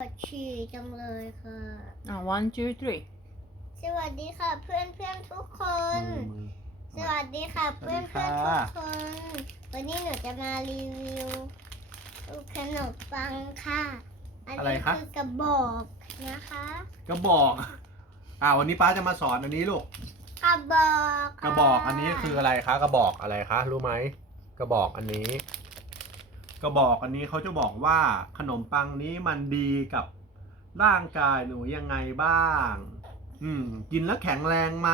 ปวดฉี่จังเลยค่ะ อะ one two three สวัสดีค่ะเพื่อนเพื่อนๆทุกคนมือสวัสดีค่ะสวัเพื่อนสดีเพื่อนค่ะทุกคน วันนี้หนูจะมารีวิวขนมปังค่ะอันอะไรนี้คะ คือกระบอกนะคะ กระบอก อ่าวันนี้ป้าจะมาสอนอันนี้ลูก กระบอกกระบอกอันนี้คืออะไรคะ กระบอกอะไรคะ รู้ไหม กระบอกอันนี้ กระบอกอันนี้เขาจะบอกว่าขนมปังนี้มันดีกับร่างกายหนูยังไงบ้าง อืม กินแล้วแข็งแรงไหม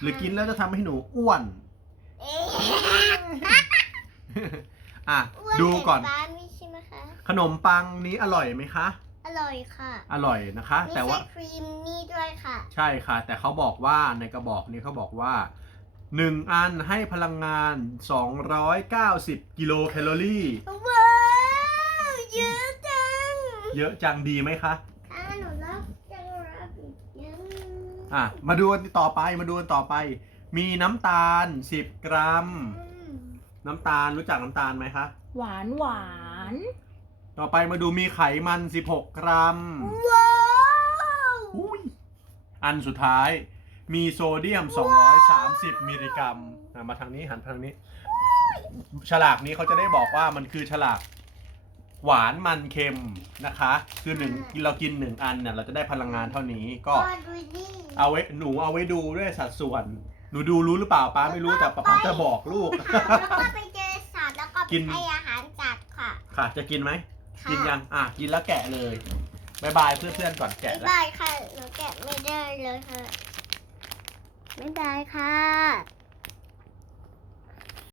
หรือกินแล้วจะทำให้หนูอ้วนเอ๊ะอะอ้วนดูก่อนเหมืป้าไม่ใช่ไหมคะ ขนมปังนี้อร่อยไหมคะ อร่อยค่ะ อร่อยนะคะ มีแต่ไส้ว่า ครีมนี่ด้วยค่ะ ใช่ค่ะ แต่เขาบอกว่าในกระบอกนี้เขาบอกว่าหนึ่งอันให้พลังงาน 290 กิโลแคลอรี่ ว้าวเยอะจัง เยอะจังดีไหมคะค่ะหนูรับจังรับอีกเยอะอะมาดูกันต่อไปมาดูกันต่อไป มีน้ำตาล 10 กรัมอืมน้ำตาลรู้จักน้ำตาลไหมคะ หวานหวานต่อไปมาดูมีไขมัน 16 กรัม ว้าวอุ้ยอันสุดท้าย มีโซเดียม 230 มิลลิกรัมอะมาทางนี้หันทางนี้ ฉลากนี้เขาจะได้บอกว่ามันคือฉลาก หวานมันเค็มนะคะ คือหนึ่งเรากินหนึ่งอันเนี่ยเราจะได้พลังงานเท่านี้ก็ก็ดูดิเอาไว้หนูเอาไว้ดูด้วยสัดส่วนหนูดูรู้หรือเปล่าป้าไม่รู้แต่ป้าจะบอกลูก แล้วก็ไปเจอสัตว์แล้วก็กิน ให้อาหารจัดค่ะค่ะ จะกินไหมค่ะกินยังอะกินแล้วแกะเลยบายบายเพื่อนๆก่อนแกะบ๊ายแล้วบายค่ะหนูแกะไม่ได้เลยค่ะบ๊ายบายค่ะ